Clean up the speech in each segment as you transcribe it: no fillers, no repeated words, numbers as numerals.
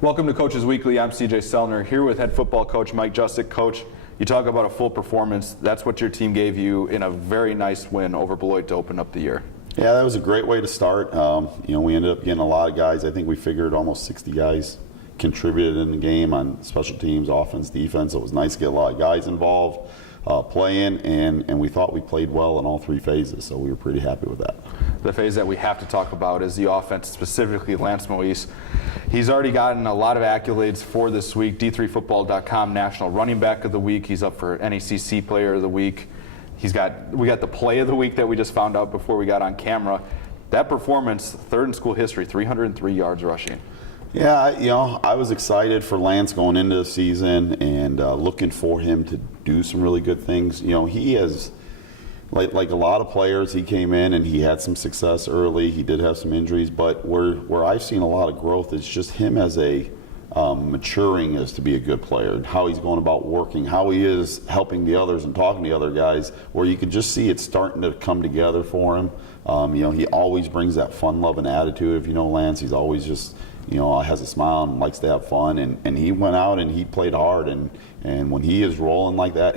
Welcome to Coaches Weekly. I'm CJ Sellner here with head football coach Mike Juscik. Coach, you talk about a full performance. That's what your team gave you in a very nice win over Beloit to open up the year. Yeah, that was a great way to start. We ended up getting a lot of guys. I think we figured almost 60 guys contributed in the game on special teams, offense, defense. It was nice to get a lot of guys involved playing, and we thought we played well in all three phases, so we were pretty happy with that. The phase that we have to talk about is the offense, specifically Lance Moise. He's already gotten a lot of accolades for this week. D3Football.com National Running Back of the Week. He's up for NECC Player of the Week. We got the Play of the Week that we just found out before we got on camera. That performance, third in school history, 303 yards rushing. Yeah, I was excited for Lance going into the season and looking for him to do some really good things. He has, like a lot of players, he came in and he had some success early. He did have some injuries, but where I've seen a lot of growth is just him as a maturing as to be a good player, and how he's going about working, how he is helping the others and talking to the other guys, where you can just see it starting to come together for him. He always brings that fun-loving attitude. If you know Lance, he's always just has a smile and likes to have fun, and he went out and he played hard, and when he is rolling like that,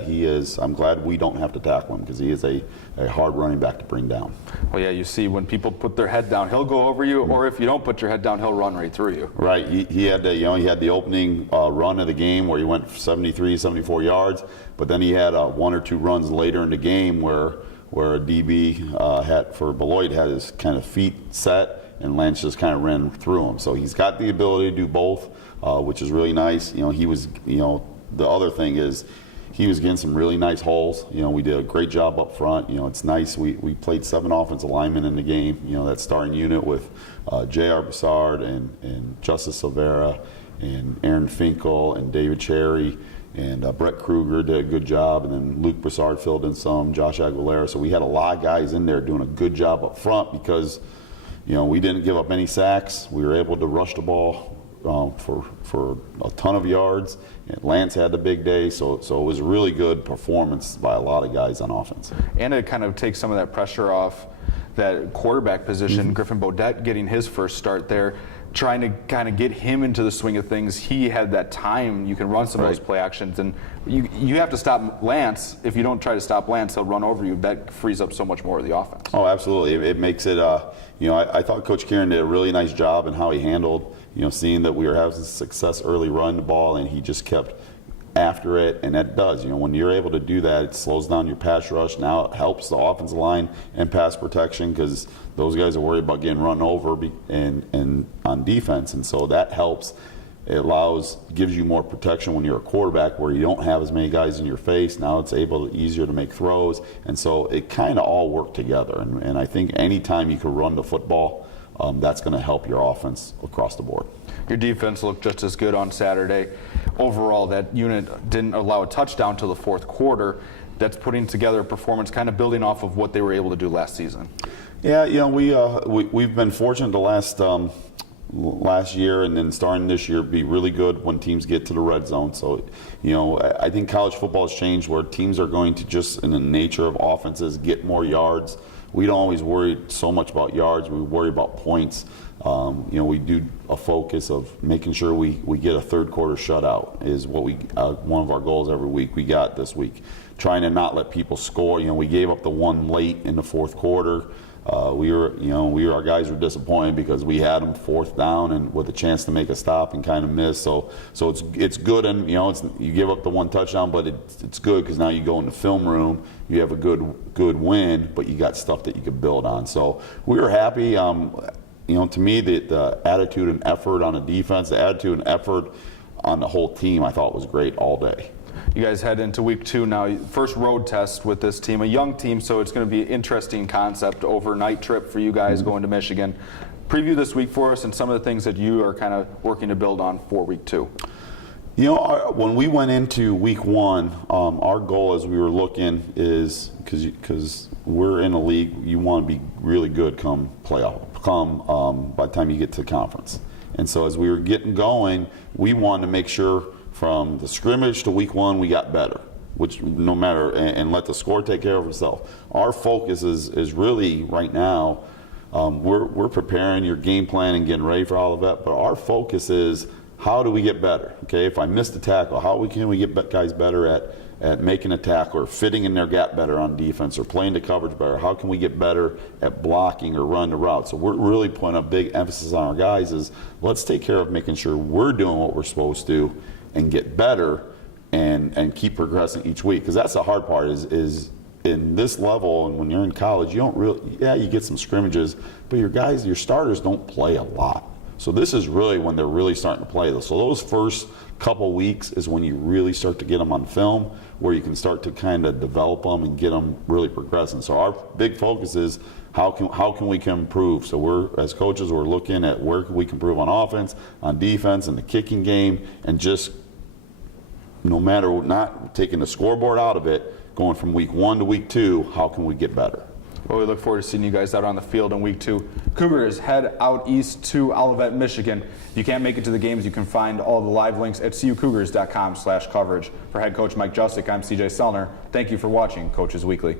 I'm glad we don't have to tackle him, because he is a hard running back to bring down. Well, yeah, you see when people put their head down, he'll go over you, or if you don't put your head down, he'll run right through you. Right, he had the opening run of the game where he went 73, 74 yards, but then he had one or two runs later in the game where a DB for Beloit had his kind of feet set, and Lance just kind of ran through him. So he's got the ability to do both, which is really nice. The other thing is he was getting some really nice holes. We did a great job up front. It's nice. We played 7 offensive linemen in the game. That starting unit with J.R. Broussard and Justice Silvera and Aaron Finkel and David Cherry. And Brett Kruger did a good job, and then Luke Broussard filled in some, Josh Aguilera. So we had a lot of guys in there doing a good job up front, because we didn't give up any sacks. We were able to rush the ball for a ton of yards. And Lance had the big day, so it was a really good performance by a lot of guys on offense. And it kind of takes some of that pressure off that quarterback position. Mm-hmm. Griffin Bodette getting his first start there, trying to kind of get him into the swing of things. He had that time. You can run some of those play actions, and you have to stop Lance. If you don't try to stop Lance, he'll run over you. That frees up so much more of the offense. Oh, absolutely. It makes it, I thought Coach Kieran did a really nice job in how he handled, seeing that we were having success early running the ball, and he just kept after it, and that does. When you're able to do that, it slows down your pass rush. Now it helps the offensive line and pass protection, because those guys are worried about getting run over and on defense, and so that helps. It gives you more protection when you're a quarterback, where you don't have as many guys in your face. Now it's easier to make throws, and so it kind of all worked together. And I think anytime you can run the football, that's going to help your offense across the board. Your defense looked just as good on Saturday. Overall, that unit didn't allow a touchdown till the fourth quarter. That's putting together a performance kind of building off of what they were able to do last season. Yeah, we've been fortunate the last year, and then starting this year, be really good when teams get to the red zone. So, I think college football has changed, where teams are going to just, in the nature of offenses, get more yards. We don't always worry so much about yards. We worry about points. We do a focus of making sure we get a third quarter shutout is what one of our goals every week. We got this week, trying to not let people score. We gave up the one late in the fourth quarter. Our guys were disappointed, because we had them fourth down and with a chance to make a stop and kind of miss. So it's good, and you give up the one touchdown, but it's good, because now you go in the film room, you have a good win, but you got stuff that you could build on. So we were happy. To me, the attitude and effort on the defense, the attitude and effort on the whole team, I thought was great all day. You guys head into week 2 now. First road test with this team, a young team, so it's going to be an interesting concept, overnight trip for you guys going to Michigan. Preview this week for us and some of the things that you are kind of working to build on for week 2. When we went into week 1, our goal as we were looking is, because we're in a league, you want to be really good come playoff, by the time you get to the conference. And so as we were getting going, we wanted to make sure from the scrimmage to week 1 we got better, which no matter, and let the score take care of itself. Our focus is really right now, we're preparing your game plan and getting ready for Olivet, but our focus is how do we get better? Okay, if I missed a tackle, can we get guys better at making a tackle or fitting in their gap better on defense or playing the coverage better? How can we get better at blocking or running the route? So we're really putting a big emphasis on our guys is let's take care of making sure we're doing what we're supposed to and get better and keep progressing each week. Because that's the hard part is in this level, and when you're in college, you don't really, you get some scrimmages, but your starters don't play a lot. So this is really when they're really starting to play. So those first couple weeks is when you really start to get them on film, where you can start to kind of develop them and get them really progressing. So our big focus is how can we improve. So we're, as coaches, we're looking at where we can improve on offense, on defense, and the kicking game, and just no matter, not taking the scoreboard out of it, going from week 1 to week 2, how can we get better? Well, we look forward to seeing you guys out on the field in week 2. Cougars head out east to Olivet, Michigan. If you can't make it to the games, you can find all the live links at cucougars.com/coverage. For head coach Mike Juscik, I'm CJ Sellner. Thank you for watching Coaches Weekly.